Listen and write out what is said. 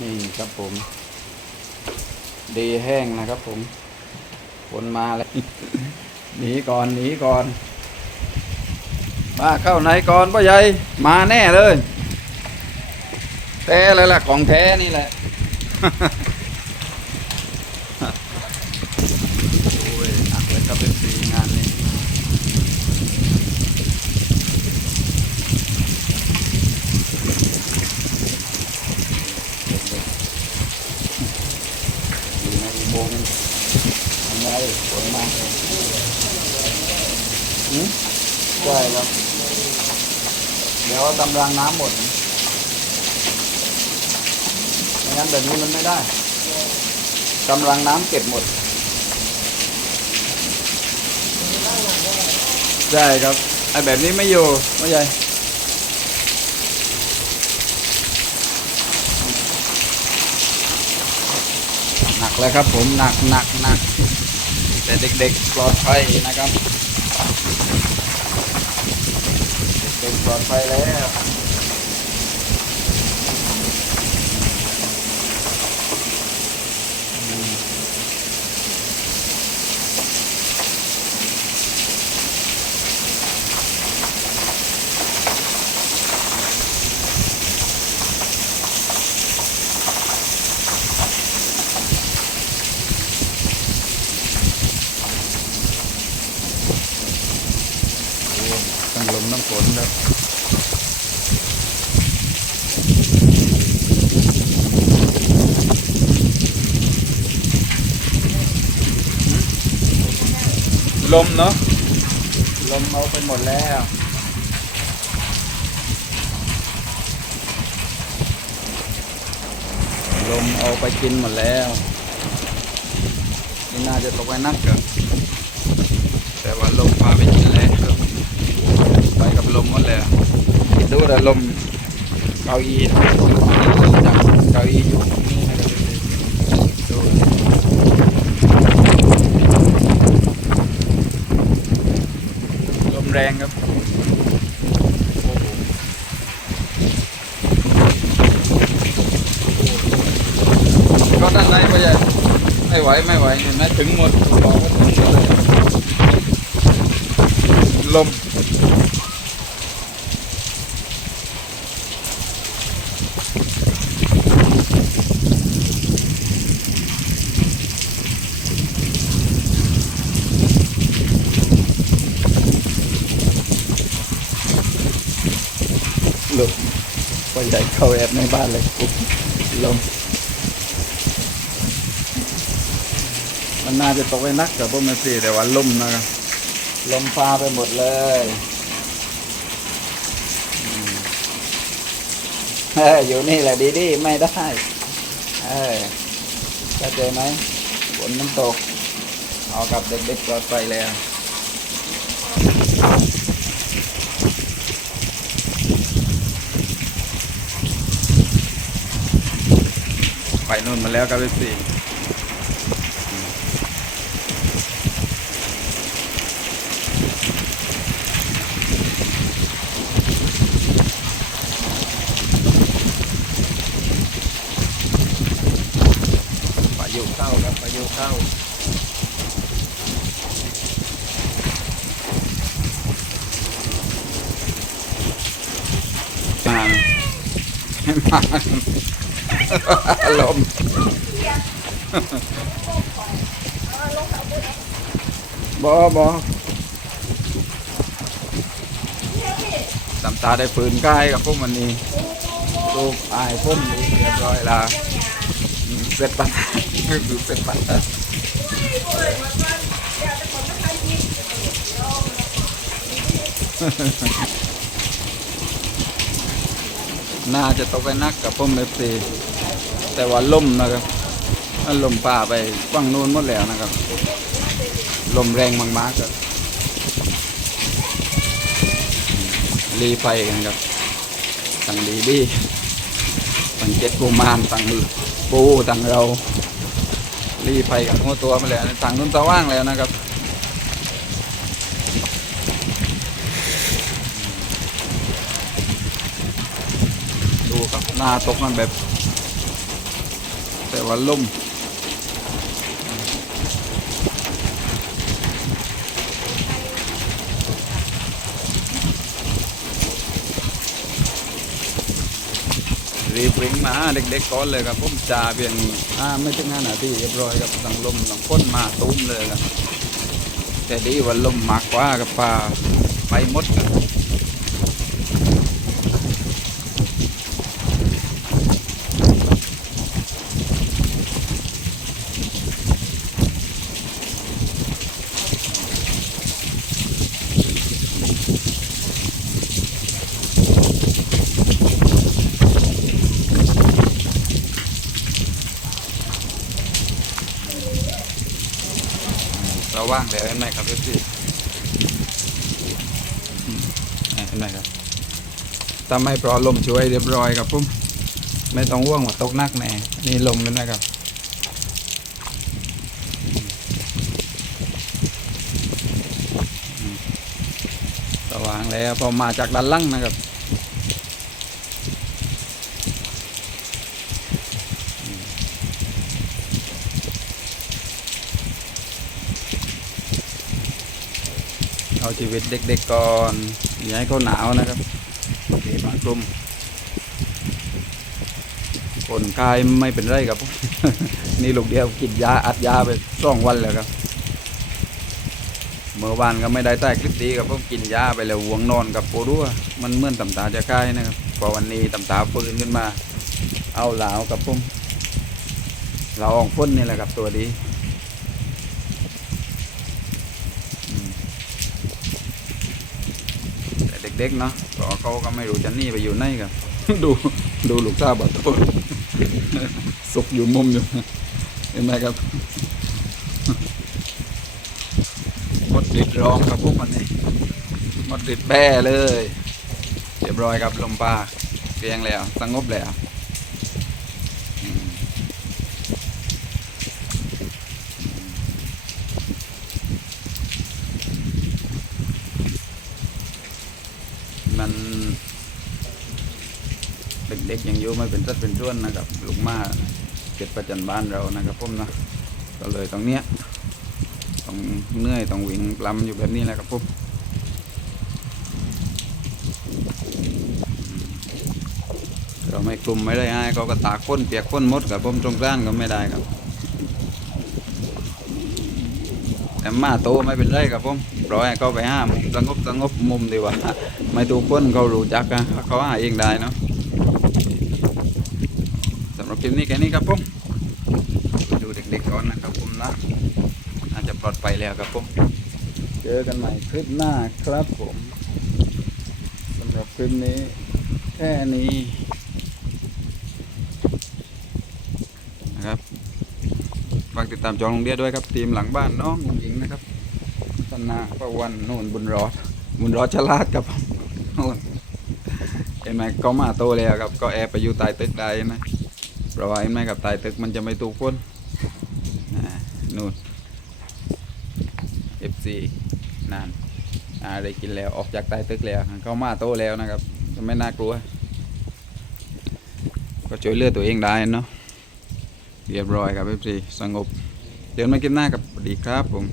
นี่ครับผม ดีแห้งนะครับผมฝนมาแล้วหนีก่อนหนีก่อน มาเข้าไหนก่อนพ่อใหญ่มาแน่เลย แท้เลยล่ะของแท้นี่แหละ โอ้ยหนักเลยครับเป็นสีงานนี้ ในอุโมงทำไงฝนมาหืมใช่ครับ เดี๋ยวกำลังน้ำหมดไม่งั้นแบบนี้มันไม่ได้กำลังน้ำเก็บหมด ใช่ครับไอแบบนี้ไม่อยู่ไม่ให นักเลยครับผมหนักหนักหนักแต่เด็กๆปลอดภัยนะครับ เด็กๆปลอดภัยแล้ว ทั้งลมทั้งฝนครับลมเนาะลมเอาไปหมดแล้วลมเอาไปกินหมดแล้วนี่น่าจะตกไปนักเกินแต่ว่าลมพาไปกินแล้วไปกับลมหมด เลยอะคิดดูแต่ลมเก้าอี้จากเก้าอี้อยู่งนี้นะครับดูลมแรงครับก็ด้านในก็จะไม่ไหวไม่ไหวเห็นไหมถึงหมดบอกว่าถึงหมดเลยลม ใหญ่เข้าแอบในบ้านเลยปุ๊บลมมันน่าจะตกไปนักกับพวกมันสิแต่ว่าลมนะครับลมพาไปหมดเลยเอออยู่นี่แหละดีดีไม่ได้เออเข้าใจไหมฝนน้ำตก เอากับเด็กๆปลอดภัยแล้ว นู่นมาแล้วครับพี่สี่พายุเข้าครับพายุเข้ามาให้มา ลมบอบอตำตาได้ปืนใกล้กับพวกมันนี่ลูกอายพ่นนี่เรียบร้อยละอืมเป็ดปัดคือเป็ดปัด น่าจะตกไปนักกับพวกเอฟซีแต่ว่าล่มนะครับลมป่าไปฝั่งนู้นหมดแล้วนะครับ ลมแรงมากๆครับรีไฟกันครับตั้งดีดีตั้งเจ็ดกูมานตั้งปูตั้งเรารีไฟกันหัวตัวมาแล้วตั้งนุ่นตะว่างแล้วนะครับ ดูครับ หน้าตกมันแบบ แต่ว่าลุ่มรีบวิ่งมาเด็กๆก่อนเลยครับผมจ่าเพียงอ่าไม่ถึงห้านาทีเรียบร้อยครับทั้งลมทั้งพ้นมาตุ้มเลยครับแต่ดีว่าลมมากกว่ากับป่าไปหมดครับ เราว่างแล้วเห็นไหมครับพี่อืมเห็นไหมครับทำให้ปลอลมช่วยเรียบร้อยครับผมไม่ต้องว่วงว่าตกนักแน่นี่ลมเห็นไหมครับสว่างแล้วพอมาจากด้านล่างนะครับ เอาชีวิตเด็กๆก่อนอย่าให้เขาหนาวนะครับโอเคมากลุ่มคนกายไม่เป็นไรครับ นี่ลูกเดียวกินยาอัดยาไปสองวันแล้วครับ เมื่อวานก็ไม่ได้ใต้คลิปดีครับผมกินยาไปแล้วหวงนอนกับปูรั่วมันเมื่อนตำตาจะคายนะครับพอวันนี้ตำตาฟื้นขึ้นมา เอาเหลาวกับผมเหลาอองพ่นนี่แหละครับตัวดี แต่ เด็กๆเนาะก็เขาก็ไม่รู้จะหนี่ไปอยู่ไหนกันดูดูลูกสาวบัดตัวสุกอยู่มุมอยู่เห็นไหมครับหมดดิดร้องครับพวกมันนี่หมดดิดแบ่เลยเรียบร้อยครับลมปลาเรียงแล้วสงบแล้วอืมมัน เด็กๆยังอยู่ไม่เป็นสัดเป็นส่วนนะครับลูกมาเก็บประจันบ้านเรานะครับผมนะก็เลยตรงเนี้ยต้องเหนื่อยต้องวิ่งลำอยู่แบบนี้แหละครับผมเราไม่กลุ่มไม่ได้ให้เขาก็ตากก้นเปียกก้นมดกับผมตรงกลางก็ไม่ได้ครับแต่มาโตไม่เป็นไรครับผมปล่อยให้เขาไปห้ามสงบสงบมุมดีกว่า ไม่ถูกคนเขารู้จักอะเขาหาเองได้เนาะ ลิปนี้แค่นี้ครับผมดูเด็กๆก่อนนะครับผมนะน่าจะปลอดภัยแล้วครับผมเจอกันใหม่คลิปหน้าครับผมสำหรับคลิปนี้ แค่นี้นะครับฝากติดตามจองลงเดียด้วยครับทีมหลังบ้านน้องหญิงนะครับธนาประวันโน่นบุญรอดบุญรอดฉลาดครับโน่นเห็นไหมก็มาโตแล้วครับ ก็แอบไปอยู่ใต้ตึกได้นะ เพราะว่าเห็นไหมกับใต้ตึกมันจะไม่ถูกคนนู่น FC นานอ่าได้กินแล้วออกจากใต้ตึกแล้วเข้ามาโตแล้วนะครับไม่น่ากลัว ก็ช่วยเลือดตัวเองได้เนาะเรียบร้อยครับ FC สงบ เดี๋ยวมากินหน้ากับดีครับผม